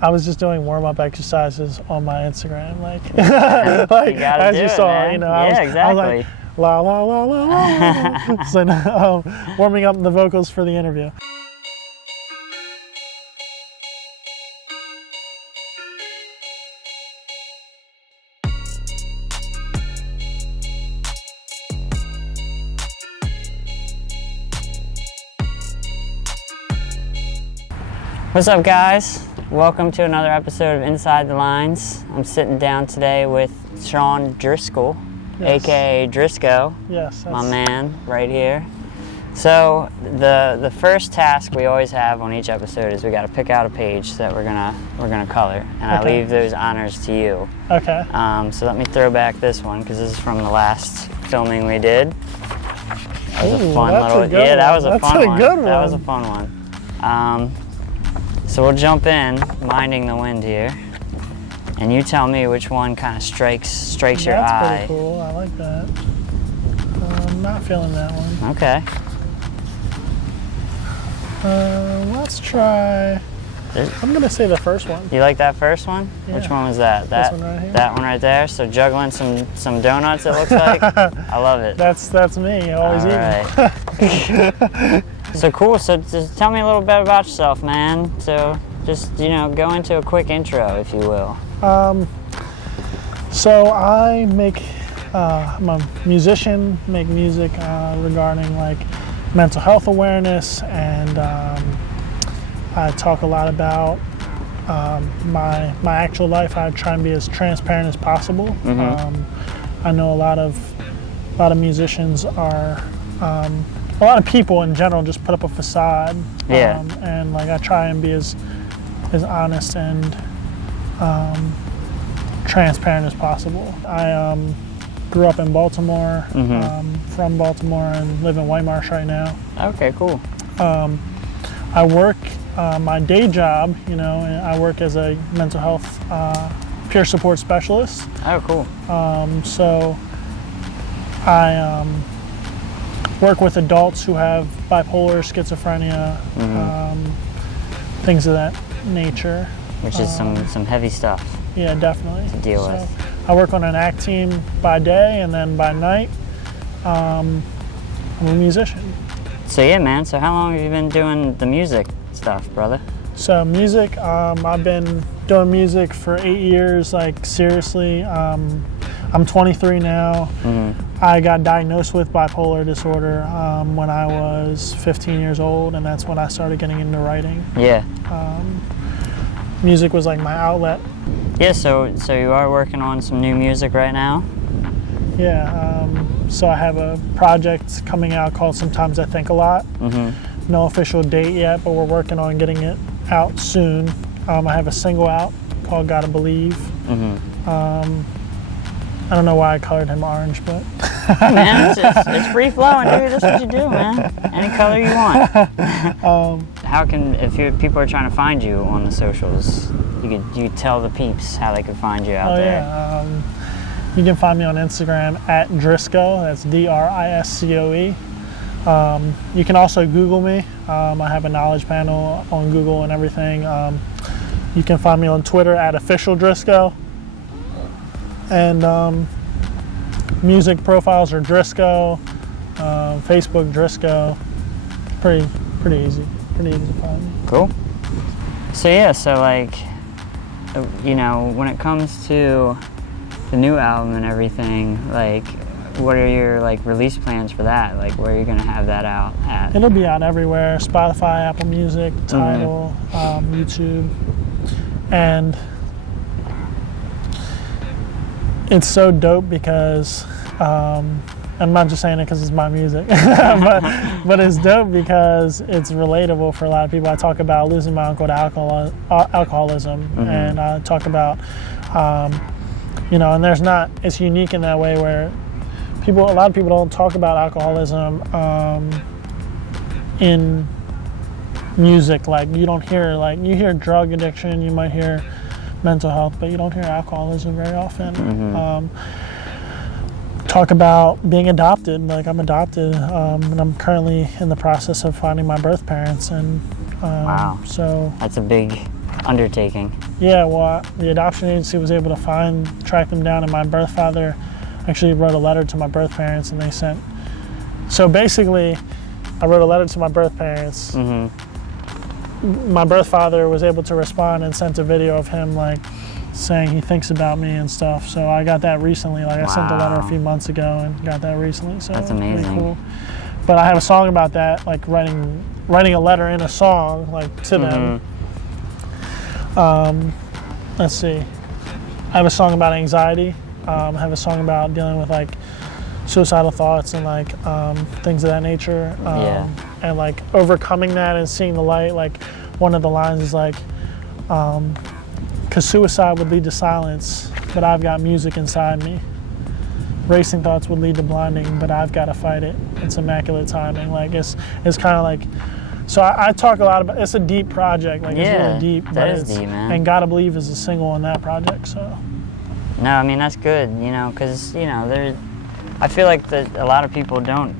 I was just doing warm-up exercises on my Instagram, like, like you as you saw, man. you know. Yeah, exactly. I was like, la la la la la. So warming up the vocals for the interview. What's up, guys? Welcome to another episode of Inside the Lines. I'm sitting down today with Sean Driscoe, Yes. aka Driscoe, Yes, my man right here. So the first task we always have on each episode is we got to pick out a page that we're gonna color, and I leave those honors to you. Okay. So let me throw back this one because this is from the last filming we did. That was a fun little. Yeah, that was a fun one. That was a fun one. So we'll jump in, minding the wind here, and you tell me which one kind of strikes your eye. That's pretty cool. I like that. I'm not feeling that one. Okay. Let's try. I'm gonna say the first one. You like that first one? Yeah. Which one was that? This one right here. That one right there. So juggling some donuts. It looks like. I love it. That's me. Always eating. Right. So cool. So just tell me a little bit about yourself, man. So just go into a quick intro, if you will. So I make. I'm a musician. Make music regarding like mental health awareness, and I talk a lot about my actual life. I try and be as transparent as possible. Mm-hmm. I know a lot of musicians are. A lot of people in general just put up a facade. Yeah. And like I try and be as honest and transparent as possible. I grew up in Baltimore, from Baltimore, and live in White Marsh right now. Okay, cool. I work my day job. I work as a mental health peer support specialist. Oh, cool. So I work with adults who have bipolar, schizophrenia, things of that nature. Which is some heavy stuff. Yeah, definitely. To deal with. I work on an ACT team by day, and then by night, I'm a musician. So yeah, man. So how long have you been doing the music stuff, brother? So music, I've been doing music for 8 years, like seriously. I'm 23 now. I got diagnosed with bipolar disorder when I was 15 years old, and that's when I started getting into writing. Yeah. Music was like my outlet. Yeah, so you are working on some new music right now? Yeah, so I have a project coming out called Sometimes I Think a Lot. No official date yet, but we're working on getting it out soon. I have a single out called Gotta Believe. I don't know why I colored him orange, but... Man, it's free flowing, dude. That's what you do, man. Any color you want. How can, if people are trying to find you on the socials, you tell the peeps how they can find you out there? Yeah. You can find me on Instagram at Driscoe. That's Driscoe. You can also Google me. I have a knowledge panel on Google and everything. You can find me on Twitter at Official Driscoe. And music profiles are Driscoe, Facebook Driscoe. Pretty easy. Pretty easy to find. Cool. So yeah, so like, when it comes to the new album and everything, like, what are your like release plans for that? Like, where are you gonna have that out at? It'll be out everywhere: Spotify, Apple Music, Tidal, YouTube, and it's so dope because I'm not just saying it because it's my music, but it's dope because it's relatable for a lot of people. I talk about losing my uncle to alcoholism, and I talk about, and it's unique in that way where a lot of people don't talk about alcoholism in music. Like you don't hear, you hear drug addiction, you might hear mental health, but you don't hear alcoholism very often. Talk about being adopted. Like I'm adopted, and I'm currently in the process of finding my birth parents. And wow, so that's a big undertaking. Yeah, well, the adoption agency was able to track them down, and my birth father actually wrote a letter to my birth parents, and they sent. So basically, I wrote a letter to my birth parents. Mm-hmm. My birth father was able to respond and sent a video of him like saying he thinks about me and stuff. So I got that recently. Like, I sent a letter a few months ago and got that recently. So that's amazing. Pretty cool. But I have a song about that, like writing a letter in a song, like to them. Let's see. I have a song about anxiety. I have a song about dealing with like suicidal thoughts and like things of that nature. And like overcoming that and seeing the light. Like one of the lines is like, "'Cause suicide would lead to silence, but I've got music inside me. Racing thoughts would lead to blinding, but I've got to fight it. It's immaculate timing." Like it's kind of like. So I talk a lot about. It's a deep project. Like it's really deep. That is deep, man. And "Gotta Believe" is a single on that project. So. No, I mean that's good. You know, because I feel like that a lot of people don't.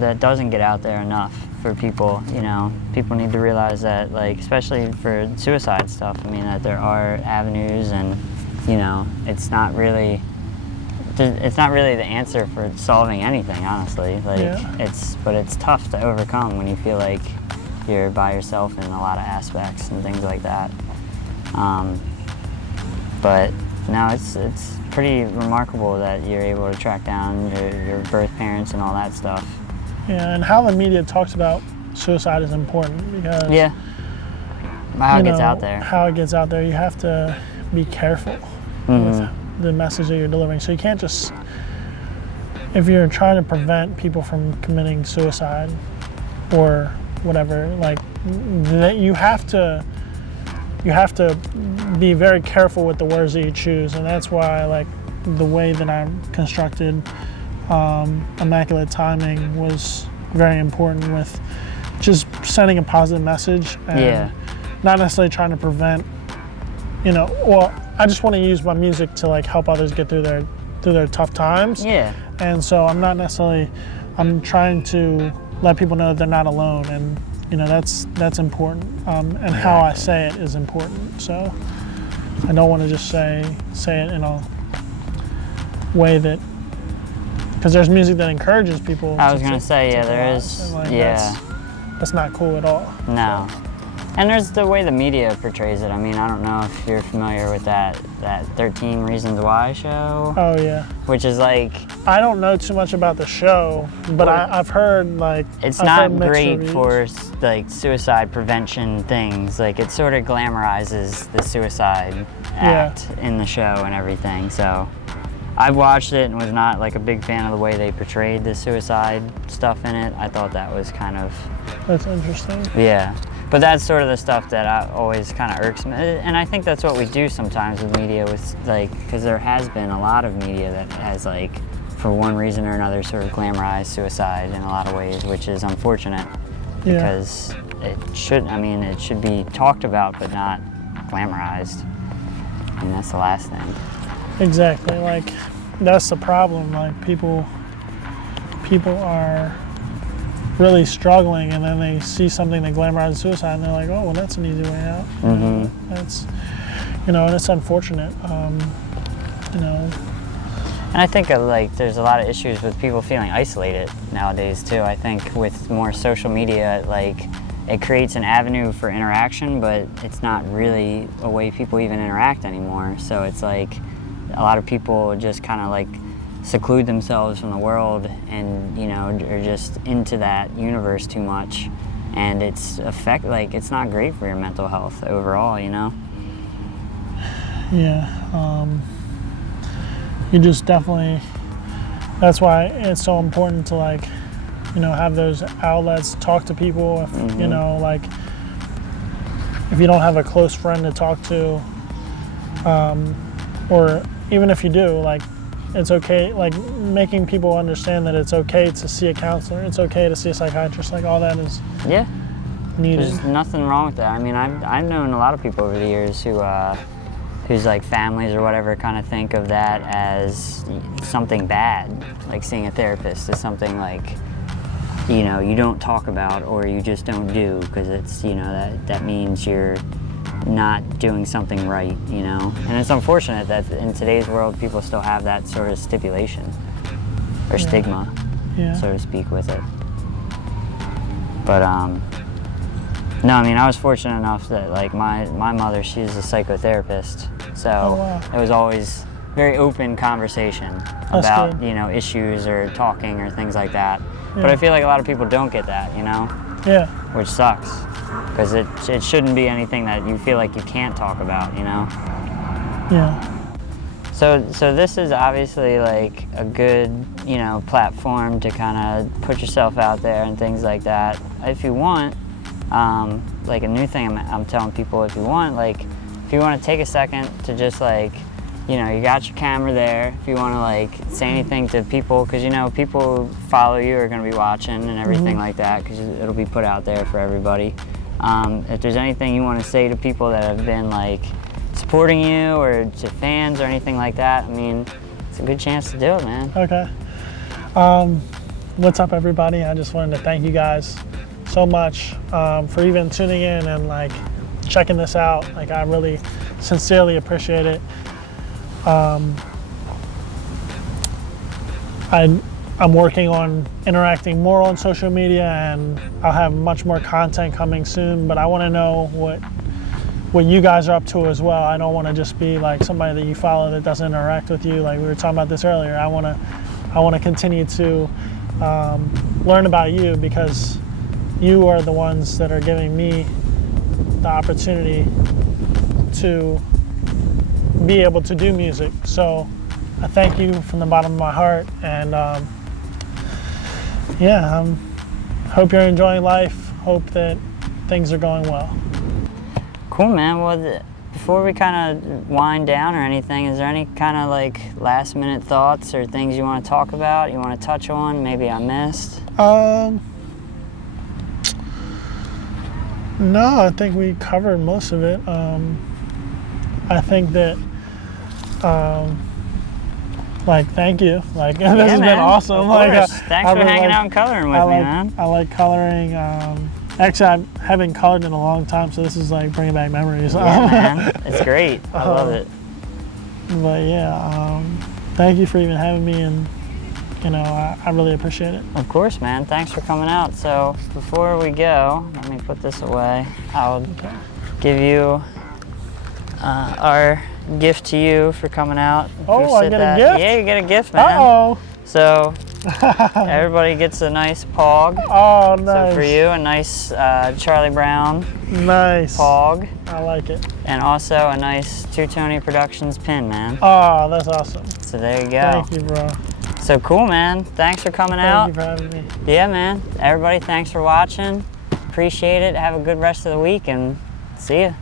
That doesn't get out there enough for people. People need to realize that, like, especially for suicide stuff. I mean, that there are avenues, and it's not really the answer for solving anything, honestly. Like, but it's tough to overcome when you feel like you're by yourself in a lot of aspects and things like that. But no, it's pretty remarkable that you're able to track down your birth parents and all that stuff. Yeah, and how the media talks about suicide is important because how it gets out there. How it gets out there, you have to be careful with the message that you're delivering. So you can't just, if you're trying to prevent people from committing suicide or whatever, like that, you have to be very careful with the words that you choose, and that's why like the way that I'm constructed, immaculate timing was very important with just sending a positive message and not necessarily trying to prevent. I just want to use my music to like help others get through their tough times. Yeah. And so I'm trying to let people know that they're not alone, and that's important. And how I say it is important. So I don't want to just say it in a way that, because there's music that encourages people. I was gonna say, there is. Like, that's not cool at all. No. And there's the way the media portrays it. I mean, I don't know if you're familiar with that 13 Reasons Why show. Oh, yeah. Which is like... I don't know too much about the show, but I've heard, like... It's not great for, like, suicide prevention things. Like, it sort of glamorizes the suicide act in the show and everything. So I've watched it and was not, like, a big fan of the way they portrayed the suicide stuff in it. I thought that was kind of... That's interesting. Yeah. But that's sort of the stuff that always kind of irks me. And I think that's what we do sometimes with media, with like, because there has been a lot of media that has, like, for one reason or another, sort of glamorized suicide in a lot of ways, which is unfortunate because it should be talked about but not glamorized. And that's the last thing. Exactly. Like, that's the problem. Like, people are really struggling, and then they see something that glamorizes suicide, and they're like, "Oh, well, that's an easy way out." That's, and it's unfortunate. And I think like there's a lot of issues with people feeling isolated nowadays too. I think with more social media, like it creates an avenue for interaction, but it's not really a way people even interact anymore. So it's like a lot of people just kind of like seclude themselves from the world and are just into that universe too much, and it's not great for your mental health overall. You just definitely, that's why it's so important to have those outlets, talk to people. If if you don't have a close friend to talk to, or even if you do, it's okay, making people understand that it's okay to see a counselor, it's okay to see a psychiatrist, all that is needed. There's nothing wrong with that. I mean, I've known a lot of people over the years whose families or whatever kind of think of that as something bad, like seeing a therapist is something you don't talk about or you just don't do because it's that means you're not doing something right, you know? And it's unfortunate that in today's world, people still have that sort of stipulation or stigma, so to speak, with it. But, no, I mean, I was fortunate enough that, like, my mother, she's a psychotherapist, so it was always very open conversation about, you know, issues or talking or things like that. But I feel like a lot of people don't get that, you know? Yeah. Which sucks, because it shouldn't be anything that you feel like you can't talk about, you know? Yeah. So this is obviously like a good, you know, platform to kind of put yourself out there and things like that. If you want, like a new thing I'm telling people, if you want to take a second to just like, you know, you got your camera there, if you want to like say anything to people, because you know people who follow you are going to be watching and everything like that, because it'll be put out there for everybody. If there's anything you want to say to people that have been like supporting you or to fans or anything like that, I mean, it's a good chance to do it, man. Okay. What's up, everybody? I just wanted to thank you guys so much for even tuning in and like checking this out. Like, I really sincerely appreciate it. I'm working on interacting more on social media, and I'll have much more content coming soon, but I want to know what you guys are up to as well. I don't want to just be like somebody that you follow that doesn't interact with you. Like we were talking about this earlier. I want to continue to learn about you, because you are the ones that are giving me the opportunity to be able to do music. So I thank you from the bottom of my heart, and hope you're enjoying life. Hope that things are going well. Cool, man. Well, before we kind of wind down or anything, is there any kind of like last minute thoughts or things you want to talk about, you want to touch on, maybe I missed? No, I think we covered most of it. I think that like, thank you. Like, this has been awesome. Of course. Thanks for hanging out and coloring with me, man. I like coloring. Actually, I haven't colored in a long time, so this is like bringing back memories. Yeah, man. It's great. I love it. But yeah, thank you for even having me, and you know, I really appreciate it. Of course, man. Thanks for coming out. So before we go, let me put this away. I'll give you our gift to you for coming out. Oh, I get a gift? Yeah, you get a gift, man. Uh-oh. So everybody gets a nice pog. Oh, nice. So for you, a nice Charlie Brown pog. I like it. And also a nice Two Tony Productions pin, man. Oh, that's awesome. So there you go. Thank you, bro. So cool, man. Thanks for coming out. Thank you for having me. Yeah, man. Everybody, thanks for watching. Appreciate it. Have a good rest of the week, and see ya.